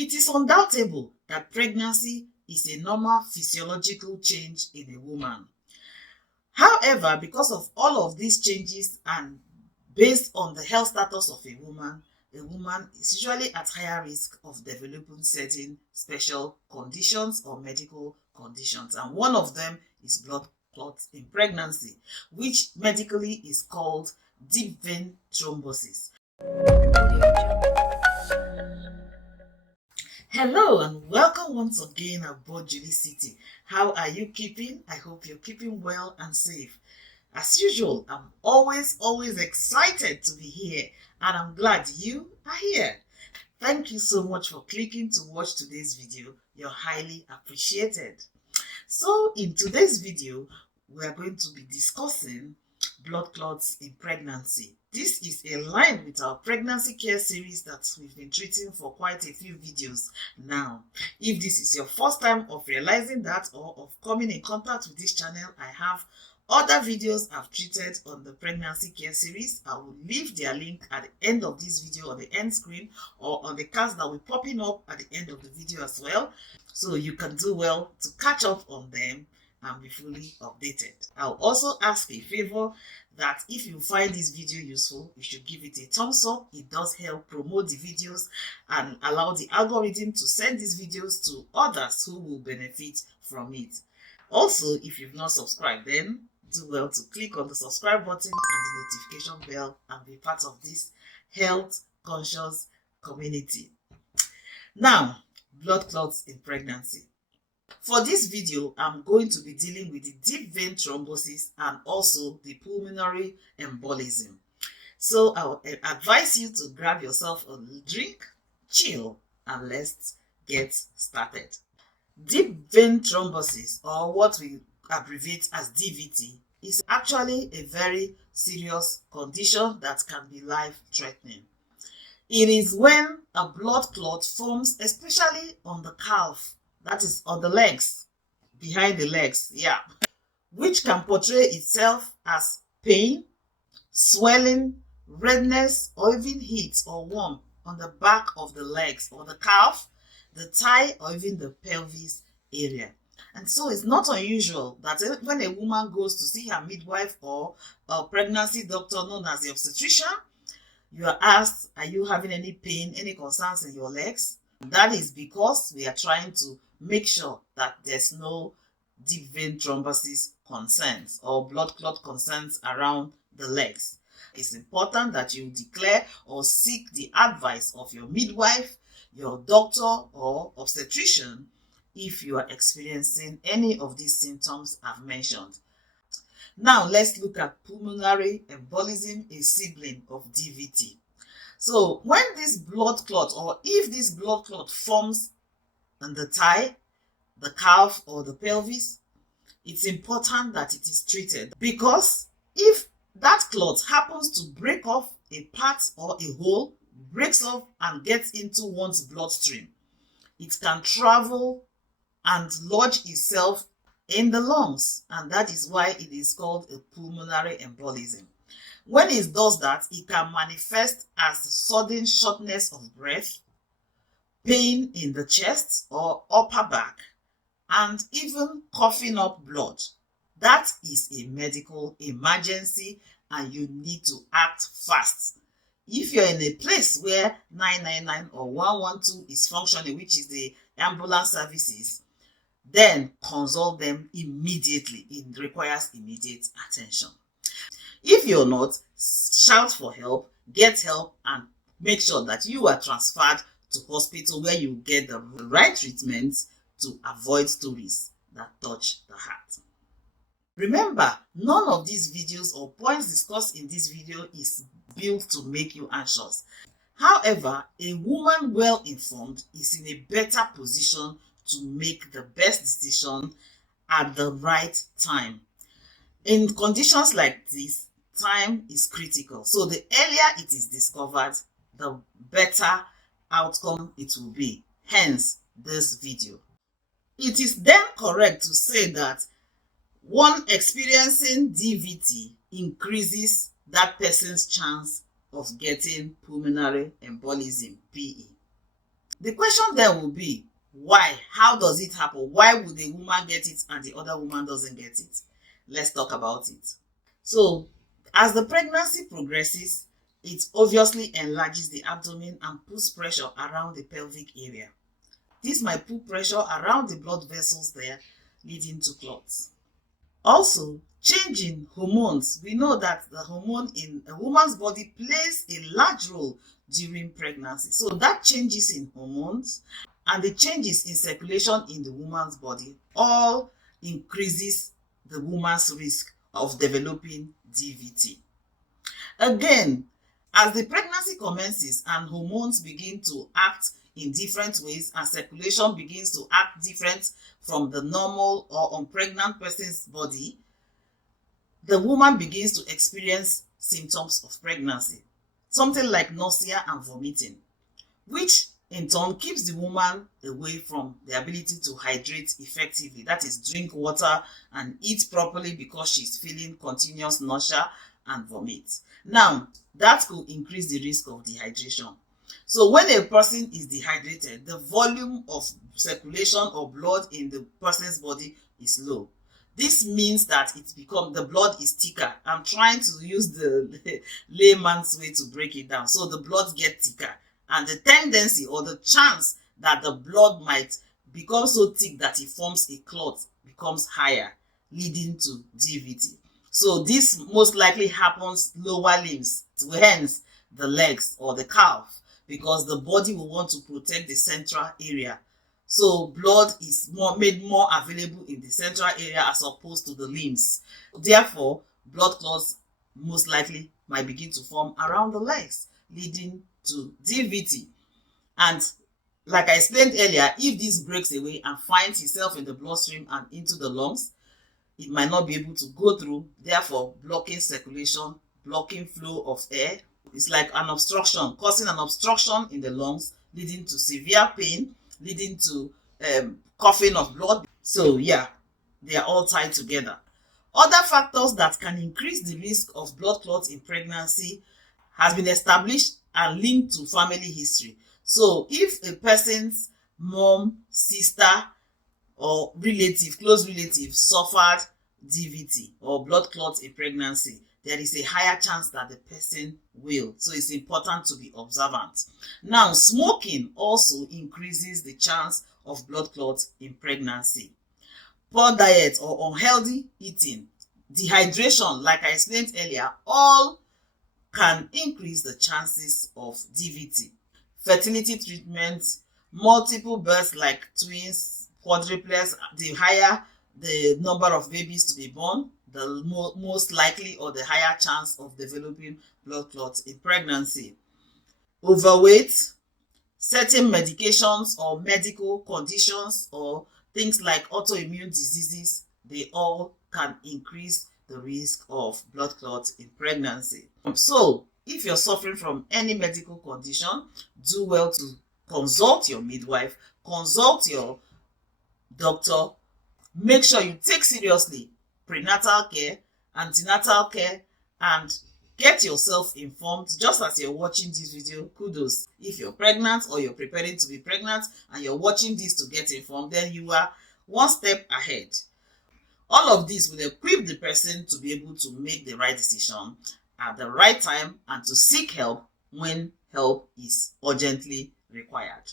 It is undoubtable that pregnancy is a normal physiological change in a woman. However, because of all of these changes and based on the health status of a woman is usually at higher risk of developing certain special conditions or medical conditions. And one of them is blood clots in pregnancy, which medically is called deep vein thrombosis. Hello and welcome once again aboard JulieCity. How are you keeping? I hope you're keeping well and safe. As usual, I'm always excited to be here, and I'm glad you are here. Thank you so much for clicking to watch today's video. You're highly appreciated. So in today's video, we're going to be discussing blood clots in pregnancy. This is in line with our pregnancy care series that we've been treating for quite a few videos now. If this is your first time of realizing that or of coming in contact with this channel, I have other videos I've treated on the pregnancy care series. I will leave their link at the end of this video on the end screen or on the cards that will be popping up at the end of the video as well. So you can do well to catch up on them and be fully updated. I'll also ask a favor that if you find this video useful, you should give it a thumbs up. It does help promote the videos and allow the algorithm to send these videos to others who will benefit from it. Also, if you've not subscribed, then do well to click on the subscribe button and the notification bell and be part of this health conscious community. Now, blood clots in pregnancy. For this video, I'm going to be dealing with the deep vein thrombosis and also the pulmonary embolism. So I'll advise you to grab yourself a drink, chill, and let's get started. Deep vein thrombosis, or what we abbreviate as DVT, is actually a very serious condition that can be life-threatening. It is when a blood clot forms, especially on the calf, that is on the legs, behind the legs, which can portray itself as pain, swelling, redness, or even heat or warmth on the back of the legs or the calf, the thigh, or even the pelvis area. And so it's not unusual that when a woman goes to see her midwife or a pregnancy doctor known as the obstetrician, you are asked, are you having any pain, any concerns in your legs? That is because we are trying to make sure that there's no deep vein thrombosis concerns or blood clot concerns around the legs. It's important that you declare or seek the advice of your midwife, your doctor, or obstetrician if you are experiencing any of these symptoms I've mentioned. Now let's look at pulmonary embolism, a sibling of DVT. So when this blood clot, or if this blood clot forms on the thigh, the calf, or the pelvis, it's important that it is treated, because if that clot happens to break off a part or a hole, breaks off and gets into one's bloodstream, it can travel and lodge itself in the lungs, and that is why it is called a pulmonary embolism. When it does that, it can manifest as sudden shortness of breath, pain in the chest or upper back, and even coughing up blood. That is a medical emergency and you need to act fast. If you're in a place where 999 or 112 is functioning, which is the ambulance services, then consult them immediately. It requires immediate attention. If you're not, shout for help, get help, and make sure that you are transferred to hospital where you get the right treatment to avoid stories that touch the heart. Remember, none of these videos or points discussed in this video is built to make you anxious. However, a woman well informed is in a better position to make the best decision at the right time. In conditions like this, time is critical. So the earlier it is discovered, the better outcome it will be. Hence, this video. It is then correct to say that one experiencing DVT increases that person's chance of getting pulmonary embolism, PE. The question then will be, why? How does it happen? Why would a woman get it and the other woman doesn't get it? Let's talk about it. So, as the pregnancy progresses, it obviously enlarges the abdomen and puts pressure around the pelvic area. This might put pressure around the blood vessels there, leading to clots. Also, changing hormones. We know that the hormone in a woman's body plays a large role during pregnancy. So that changes in hormones and the changes in circulation in the woman's body all increases the woman's risk of developing DVT. Again, as the pregnancy commences and hormones begin to act in different ways and circulation begins to act different from the normal or unpregnant person's body, the woman begins to experience symptoms of pregnancy, something like nausea and vomiting, which in turn keeps the woman away from the ability to hydrate effectively. That is, drink water and eat properly because she's feeling continuous nausea and vomit. Now, that could increase the risk of dehydration. So when a person is dehydrated, the volume of circulation or blood in the person's body is low. This means that the blood is thicker. I'm trying to use the layman's way to break it down. So the blood gets thicker, and the tendency or the chance that the blood might become so thick that it forms a clot becomes higher, leading to DVT. So this most likely happens lower limbs, hence the legs or the calf, because the body will want to protect the central area. So blood is made more available in the central area as opposed to the limbs. Therefore, blood clots most likely might begin to form around the legs, leading to DVT. And like I explained earlier, if this breaks away and finds itself in the bloodstream and into the lungs, it might not be able to go through, therefore blocking circulation, blocking flow of air. It's like an obstruction, causing an obstruction in the lungs, leading to severe pain, leading to coughing of blood. So yeah, they are all tied together. Other factors that can increase the risk of blood clots in pregnancy has been established and linked to family history. So if a person's mom, sister, or relative, close relative suffered DVT or blood clots in pregnancy, there is a higher chance that the person will. So it's important to be observant. Now, smoking also increases the chance of blood clots in pregnancy. Poor diet or unhealthy eating, dehydration, like I explained earlier, all can increase the chances of DVT. Fertility treatments, multiple births like twins, quadruplets, the higher the number of babies to be born, the most likely or the higher chance of developing blood clots in pregnancy. Overweight, certain medications or medical conditions or things like autoimmune diseases, they all can increase the risk of blood clots in pregnancy. So, if you're suffering from any medical condition, do well to consult your midwife, consult your doctor. Make sure you take seriously prenatal care, antenatal care, and get yourself informed. Just as you're watching this video, kudos. If you're pregnant or you're preparing to be pregnant and you're watching this to get informed, then you are one step ahead. All of this will equip the person to be able to make the right decision at the right time and to seek help when help is urgently required.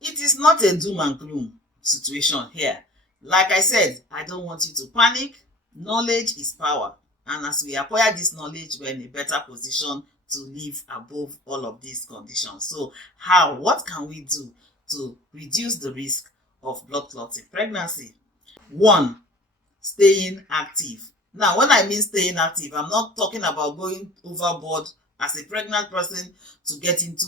It is not a doom and gloom situation here. Like I said, I don't want you to panic. Knowledge is power. And as we acquire this knowledge, we're in a better position to live above all of these conditions. So what can we do to reduce the risk of blood clots in pregnancy? 1, staying active. Now, when I mean staying active, I'm not talking about going overboard as a pregnant person to get into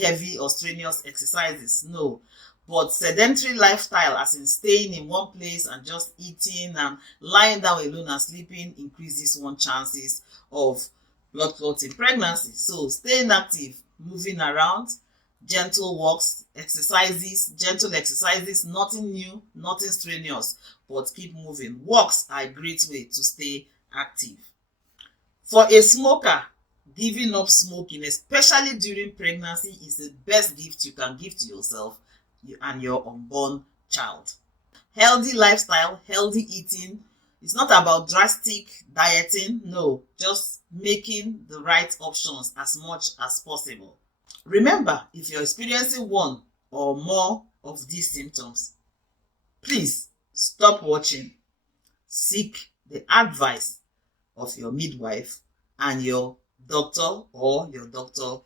heavy or strenuous exercises. No. But sedentary lifestyle, as in staying in one place and just eating and lying down alone and sleeping, increases one's chances of blood clots in pregnancy. So staying active, moving around, gentle walks, gentle exercises, nothing new, nothing strenuous, but keep moving. Walks are a great way to stay active. For a smoker, Giving up smoking, especially during pregnancy, is the best gift you can give to yourself and your unborn child. Healthy lifestyle, healthy eating. It's not about drastic dieting. No, just making the right options as much as possible. Remember, if you're experiencing one or more of these symptoms, please stop watching. Seek the advice of your midwife and your doctor or your doctor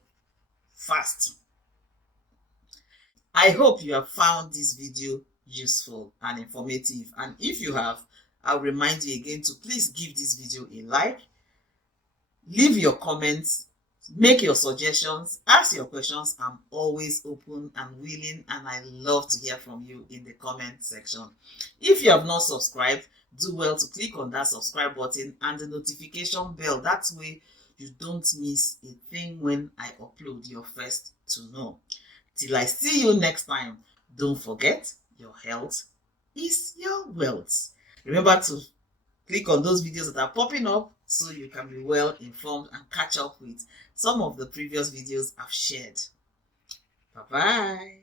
fast. I hope you have found this video useful and informative, and if you have, I'll remind you again to please give this video a like, leave your comments, make your suggestions, ask your questions. I'm always open and willing, and I love to hear from you in the comment section. If you have not subscribed, do well to click on that subscribe button and the notification bell. That way you don't miss a thing when I upload. You're first to know. Till I see you next time, don't forget, your health is your wealth. Remember to click on those videos that are popping up so you can be well informed and catch up with some of the previous videos I've shared. Bye-bye.